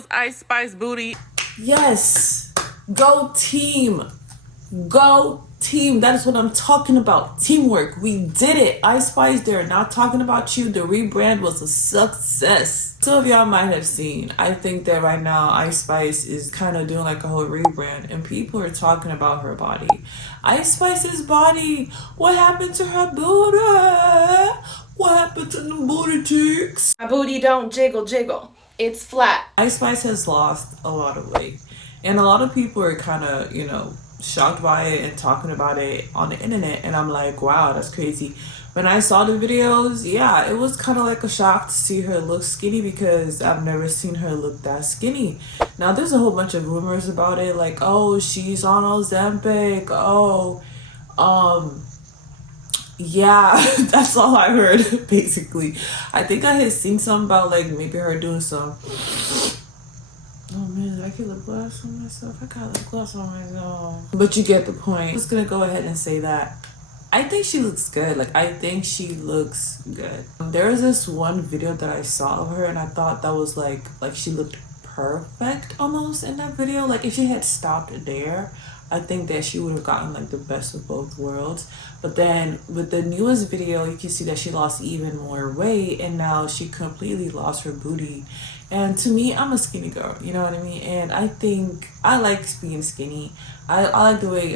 was Ice Spice booty. Yes. Go team. Go team. That is what I'm talking about. Teamwork. We did it. Ice Spice, they're not talking about you. The rebrand was a success. Some of y'all might have seen. I think that right now Ice Spice is kind of doing like a whole rebrand and people are talking about her body. Ice Spice's body. What happened to her booty? What happened to the booty cheeks? My booty don't jiggle jiggle. It's flat. Ice Spice has lost a lot of weight. And a lot of people are kind of, shocked by it and talking about it on the internet. And I'm like, wow, that's crazy. When I saw the videos, yeah, it was kind of like a shock to see her look skinny because I've never seen her look that skinny. Now, there's a whole bunch of rumors about it. Like, oh, she's on Ozempic. Oh, yeah, that's all I heard, basically. I think I had seen something about, like, maybe her doing some... Oh, man, did I get lip gloss on myself? I got lip gloss on myself. But you get the point. I'm just gonna go ahead and say that. I think she looks good. Like, I think she looks good. There was this one video that I saw of her, and I thought that was, like she looked perfect almost in that video. Like, if she had stopped there, I think that she would have gotten like the best of both worlds. But then with the newest video, you can see that she lost even more weight and now she completely lost her booty. And to me, I'm a skinny girl, you know what I mean? And I think I like being skinny. I like the way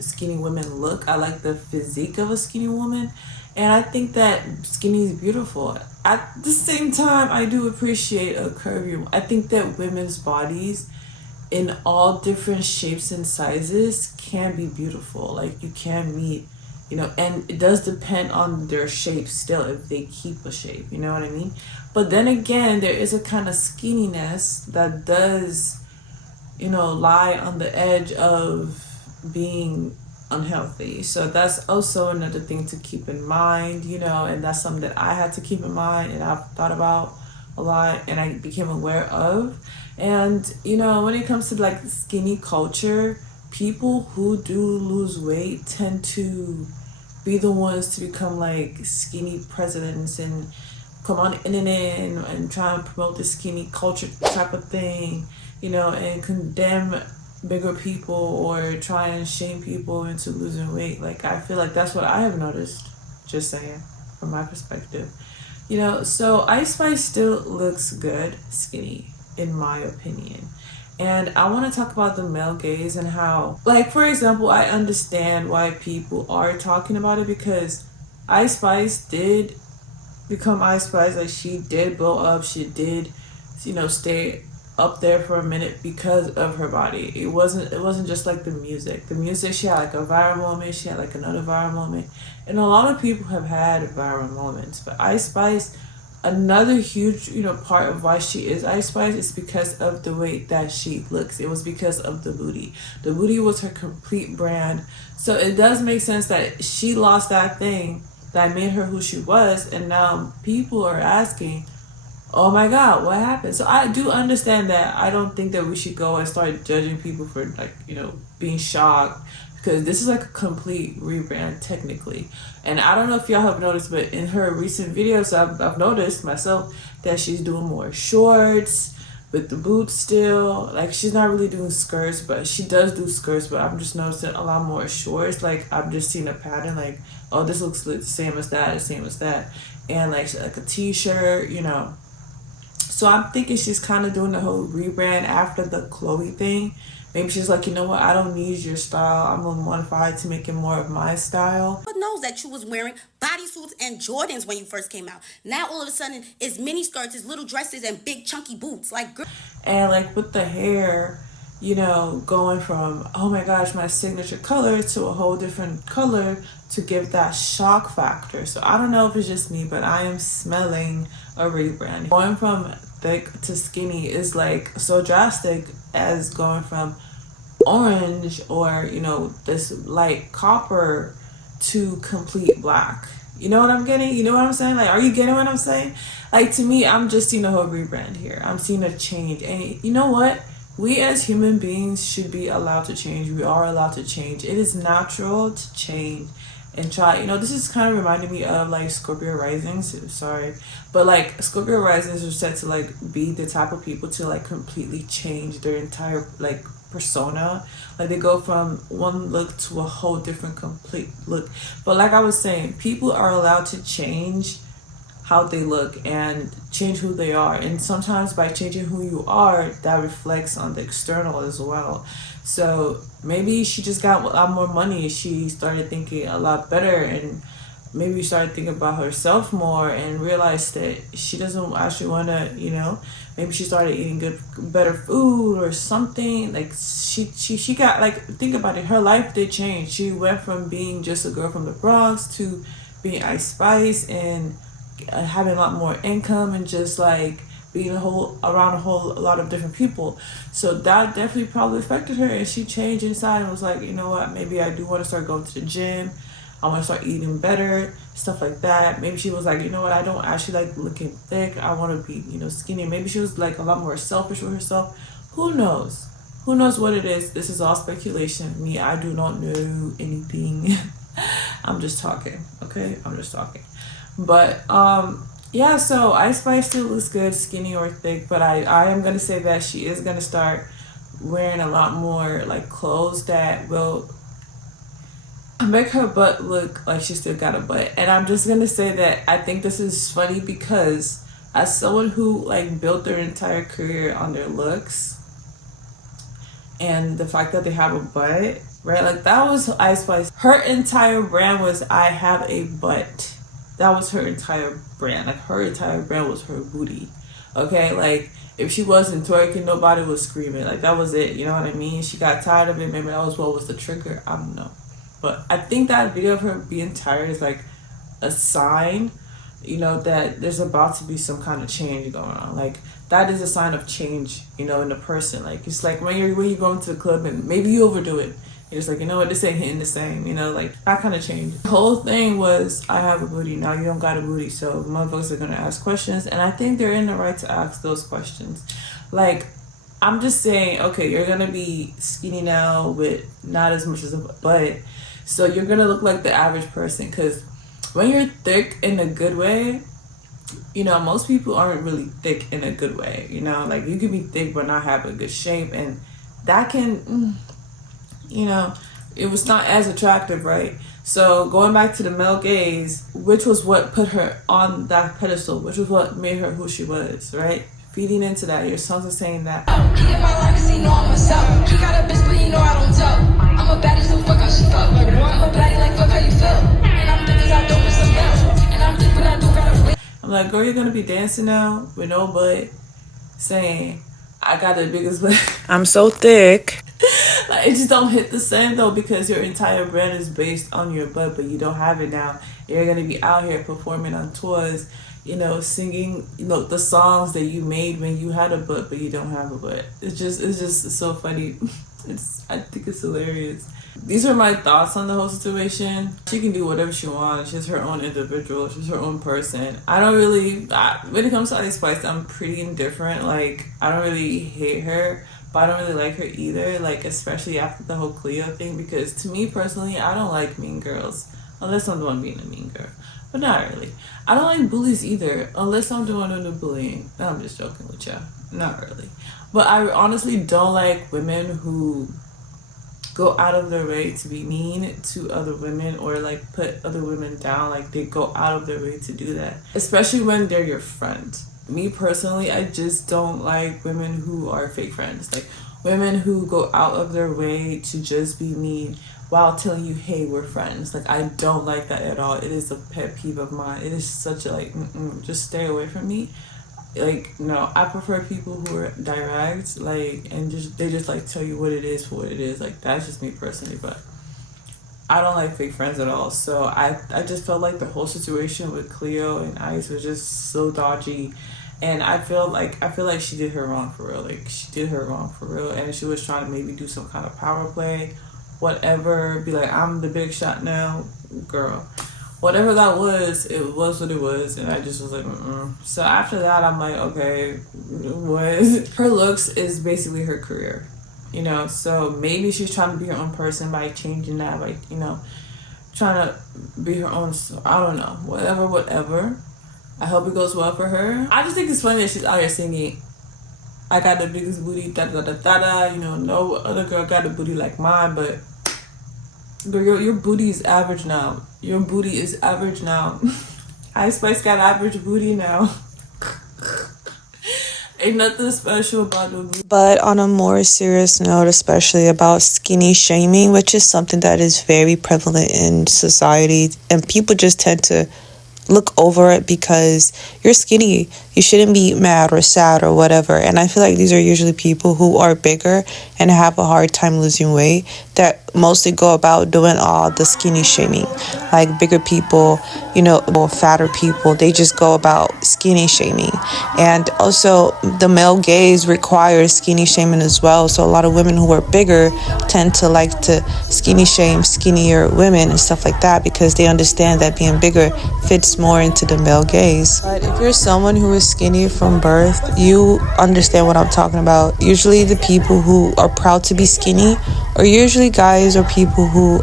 skinny women look. I like the physique of a skinny woman. And I think that skinny is beautiful. At the same time, I do appreciate a curvy. I think that women's bodies in all different shapes and sizes can be beautiful. Like, you can meet, and it does depend on their shape still, if they keep a shape, you know what I mean? But then again, there is a kind of skinniness that does, lie on the edge of being unhealthy. So that's also another thing to keep in mind, and that's something that I had to keep in mind and I've thought about a lot and I became aware of. And when it comes to like skinny culture, people who do lose weight tend to be the ones to become like skinny presidents and come on the internet and try and promote the skinny culture type of thing, and condemn bigger people or try and shame people into losing weight. Like, I feel like that's what I have noticed, just saying, from my perspective. So Ice Spice still looks good skinny, in my opinion. And I want to talk about the male gaze and how, like, for example, I understand why people are talking about it because Ice Spice did become Ice Spice. Like, she did blow up. She did, stay up there for a minute because of her body. It wasn't just like the music. The music, she had like a viral moment. She had like another viral moment. And a lot of people have had viral moments. But Ice Spice, another huge, part of why she is Ice Spice is because of the way that she looks. It was because of the booty. The booty was her complete brand. So it does make sense that she lost that thing that made her who she was. And now people are asking, oh my God, what happened? So I do understand that. I don't think that we should go and start judging people for like, being shocked, because this is like a complete rebrand technically. And I don't know if y'all have noticed, but in her recent videos, I've noticed myself that she's doing more shorts with the boots still. Like, she's not really doing skirts, but she does do skirts, but I'm just noticing a lot more shorts. Like, I've just seen a pattern, like, oh, this looks the same as that, the same as that. And like a t-shirt, So I'm thinking she's kind of doing the whole rebrand after the Chloe thing. Maybe she's like, you know what, I don't need your style. I'm gonna modify it to make it more of my style. But knows that you was wearing bodysuits and Jordans when you first came out. Now all of a sudden it's mini skirts, it's little dresses and big chunky boots. Like, girl. And like with the hair, going from, oh my gosh, my signature color to a whole different color to give that shock factor. So I don't know if it's just me, but I am smelling a rebrand. Going from thick to skinny is like so drastic as going from orange or this light copper to complete black. You know what I'm getting? You know what I'm saying? Like, are you getting what I'm saying? Like, to me, I'm just seeing a whole rebrand here. I'm seeing a change. And you know what? We as human beings should be allowed to change. We are allowed to change. It is natural to change. and try, this is kind of reminding me of like Scorpio risings, sorry, but like Scorpio risings are said to like be the type of people to like completely change their entire like persona. Like they go from one look to a whole different complete look. But like I was saying, people are allowed to change how they look and change who they are, and sometimes by changing who you are, that reflects on the external as well. So maybe she just got a lot more money, she started thinking a lot better, and maybe started thinking about herself more and realized that she doesn't actually want to, maybe she started eating better food or something. Like she got, like, think about it, her life did change. She went from being just a girl from the Bronx to being Ice Spice and having a lot more income and just like being around a whole lot of different people. So that definitely probably affected her, and she changed inside and was like, you know what, maybe I do want to start going to the gym, I want to start eating better, stuff like that. Maybe she was like, you know what, I don't actually like looking thick, I want to be, skinny. Maybe she was like a lot more selfish with herself. Who knows what it is? This is all speculation. Me, I do not know anything. I'm just talking, okay? I'm just talking. But yeah, so Ice Spice still looks good, skinny or thick, but I am gonna say that she is gonna start wearing a lot more like clothes that will make her butt look like she still got a butt. And I'm just gonna say that I think this is funny because as someone who like built their entire career on their looks and the fact that they have a butt, right? Like that was Ice Spice. Her entire brand was I have a butt. That was her entire brand. Like her entire brand was her booty. Okay, like if she wasn't twerking, nobody was screaming. Like that was it. You know what I mean? She got tired of it. Maybe that was what was the trigger. I don't know. But I think that video of her being tired is like a sign, that there's about to be some kind of change going on. Like that is a sign of change, in the person. Like it's like when you go into the club and maybe you overdo it. You're just like, you know what, this ain't hitting the same, like that kind of change. The whole thing was, I have a booty, now you don't got a booty, so motherfuckers are gonna ask questions, and I think they're in the right to ask those questions. Like, I'm just saying, okay, you're gonna be skinny now with not as much as a butt, so you're gonna look like the average person, because when you're thick in a good way, most people aren't really thick in a good way, like you can be thick but not have a good shape, and that can... it was not as attractive, right? So going back to the male gaze, which was what put her on that pedestal, which was what made her who she was, right? Feeding into that, your sons are saying that. He in my life 'cause he know I'm myself. He got a bitch, but he know I don't tell. I'm a baddie, so fuck how she felt. I'm a baddie, like fuck how you feel. And I'm thick 'cause I don't miss some bells. And I'm thick, but I don't gotta wait. I'm like, girl, you're gonna be dancing now with no butt, saying, I got the biggest butt. I'm so thick. Like, it just don't hit the same though, because your entire brand is based on your butt, but you don't have it now. You're gonna be out here performing on tours, singing, the songs that you made when you had a butt, but you don't have a butt. It's just so funny. I think it's hilarious. These are my thoughts on the whole situation. She can do whatever she wants. She's her own individual. She's her own person. I don't really, when it comes to Ice Spice, I'm pretty indifferent. Like, I don't really hate her, but I don't really like her either. Like, especially after the whole Cleo thing, because to me personally, I don't like mean girls. Unless I'm the one being a mean girl. But not really. I don't like bullies either, unless I'm doing the bullying. No, I'm just joking with y'all. Not really. But I honestly don't like women who go out of their way to be mean to other women or like put other women down. Like they go out of their way to do that, especially when they're your friend. Me personally, I just don't like women who are fake friends, like women who go out of their way to just be mean while telling you, hey, we're friends. Like, I don't like that at all. It is a pet peeve of mine. It is such a like, just stay away from me. Like, no, I prefer people who are direct, like, and they just like tell you what it is for what it is. Like, that's just me personally, but I don't like fake friends at all. So I just felt like the whole situation with Cleo and Ice was just so dodgy, and I feel like she did her wrong for real. Like, she did her wrong for real, and she was trying to maybe do some kind of power play, whatever, be like, I'm the big shot now, girl. Whatever that was, it was what it was, and I just was like, So after that, I'm like, okay, what? Her looks is basically her career, so maybe she's trying to be her own person by changing that, by, trying to be her own. I don't know. Whatever. I hope it goes well for her. I just think it's funny that she's out here singing, I got the biggest booty, da da da da da. You know, no other girl got a booty like mine, but girl, your booty is average now. Your booty is average now. Ice Spice got average booty now. Ain't nothing special about the booty. But on a more serious note, especially about skinny shaming, which is something that is very prevalent in society, and people just tend to look over it because you're skinny. You shouldn't be mad or sad or whatever. And I feel like these are usually people who are bigger and have a hard time losing weight that mostly go about doing all the skinny shaming. Like bigger people, you know, fatter people, they just go about skinny shaming. And also the male gaze requires skinny shaming as well. So a lot of women who are bigger tend to like to skinny shame skinnier women and stuff like that because they understand that being bigger fits more into the male gaze. But if you're someone who is skinny from birth, you understand what I'm talking about. Usually the people who are proud to be skinny are usually guys or people who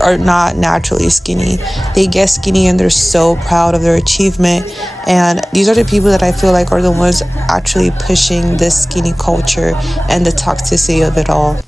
are not naturally skinny. They get skinny and they're so proud of their achievement, and these are the people that I feel like are the ones actually pushing this skinny culture and the toxicity of it all.